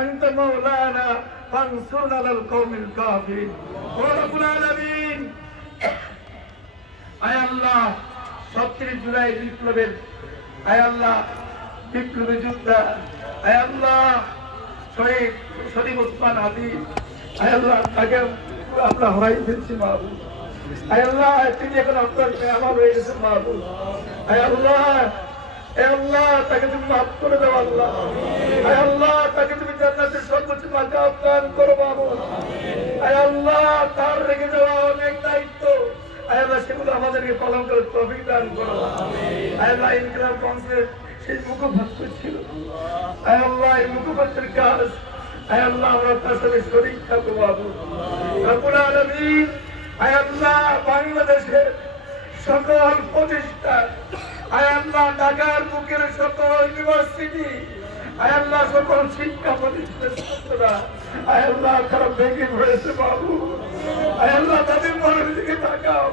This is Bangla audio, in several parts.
أنت مولانا فانصرنا على القوم الكافرين ورب العالمين আয় আল্লাহ ৩৭ জুলাই বিপ্লবের আয় আল্লাহ বিপ্লবী যোদ্ধা আয় আল্লাহ শহীদ শরীফ ওসমান হাদি আয় আল্লাহ তাকে আমরা হারাই ফেলছি মাহবুব আয় আল্লাহ তিনি এখন আপনার আমার হয়ে গেছেন মাহবুব আয় আল্লাহ তাকে তুমি মাফ করে দাও আল্লাহ আয় আল্লাহ তাকে তুমি জান্নাতের সর্বোচ্চ মাকাম দান করো মাহবুব আয় আল্লাহ তার রেখে যাওয়া অনেক দায়িত্ব আয় আল্লাহ সেগুলো আমাদেরকে পালন করে তৌফিক দান করো আয় আল্লাহ ইনকিলাব কাউন্সিলের সেই মুখপাত্র ছিল আয় আল্লাহ এই মুখপাত্রের কাজ আয় আল্লাহ আমরা তার সাথে শরীক থাকবো মাহবুব রব্বুল আলামিন আয় আল্লাহ বাংলাদেশের সকল প্রতিষ্ঠান আয় আল্লাহ ঢাকার বুকের সকল ইউনিভার্সিটি আয় আল্লাহ সকল শিক্ষা প্রতিষ্ঠানের ছাত্ররা আয় আল্লাহ তারা ভেঙে পড়েছে বাবু আয় আল্লাহ তাদের মনের দিকে তাকাও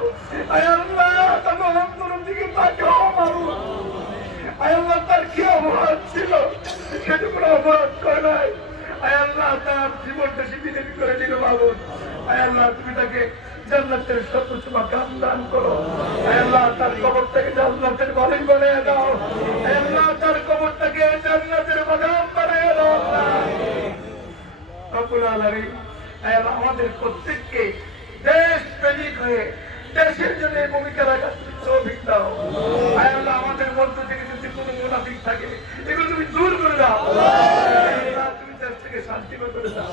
আয় আল্লাহ তাদের অন্তরের দিকে তাকাও বাবু আয় আল্লাহ তার কি অপরাধ ছিল সেটুকু অপরাধ করে নাই আয় আল্লাহ তার জীবনটা শিবির করে দিল বাবু আয় আল্লাহ তুমি তাকে জান্নাতের সর্বোচ্চ মাকাম দান করো আয় আল্লাহ তার কবরটাকে জান্নাতের বাড়ি বানিয়ে দাও আয় আল্লাহ তার কবরটাকে জান্নাতের মাকাম বানিয়ে দাও রব্বুল আলামিন আয় আল্লাহ আমাদের প্রত্যেককে দেশ প্রেমিক হয়ে দেশের জন্য ভূমিকা রাখার তৌফিক দাও আয় আল্লাহ আমাদের মধ্য থেকে যদি কোনো মুনাফিক থাকে এগুলো তুমি দূর করে দাও আল্লাহ তুমি দেশ থেকে শান্তি করে দাও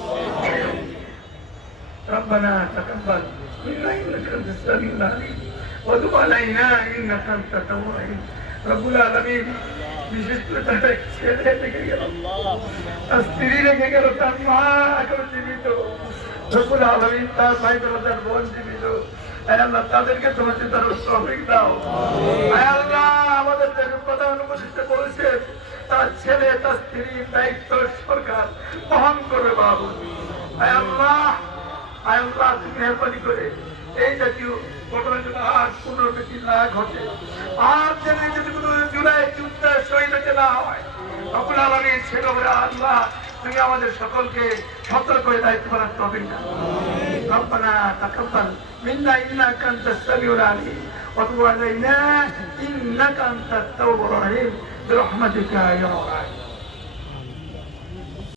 ربنا تقبل منا انك انت السميع العليم وتب علينا انك انت التواب الرحيم رب العالمين বিশেষ করে তার ছেলে রেখে গেল তার স্ত্রী রেখে গেল তার মা এখন জীবিত রব্বুল আলামিন তার ভাই তার বোন জীবিত আয় আল্লাহ তাদেরকে তোমার তার তৌফিক দাও আয় আল্লাহ আমাদের প্রধান উপদেষ্টা বলেছে তার ছেলে তার স্ত্রীর দায়িত্ব সরকার বহন করবে বাবু আয় আল্লাহ তুমি মেহরবানি করে এই জাতীয় ঘটনা যেন আর পুনরাবৃত্তি না ঘটে আর যেন যদি কোনো জুলাই যুদ্ধে শহীদ হতে না হয় রব্বুল আলামিন সেভাবে আল্লাহ তুমি আমাদের সকলকে সতর্ক করে দায়িত্ব পালন তৌফিক দাও রব্বানা তাকাব্বাল মিন্না ইন্নাকা আনতাস সামিউল আলিম ওয়া তুব আলাইনা ইন্নাকা আনতাত তাওয়াবুর রহিম বিরহমাতিকা ইয়া রাব্বাল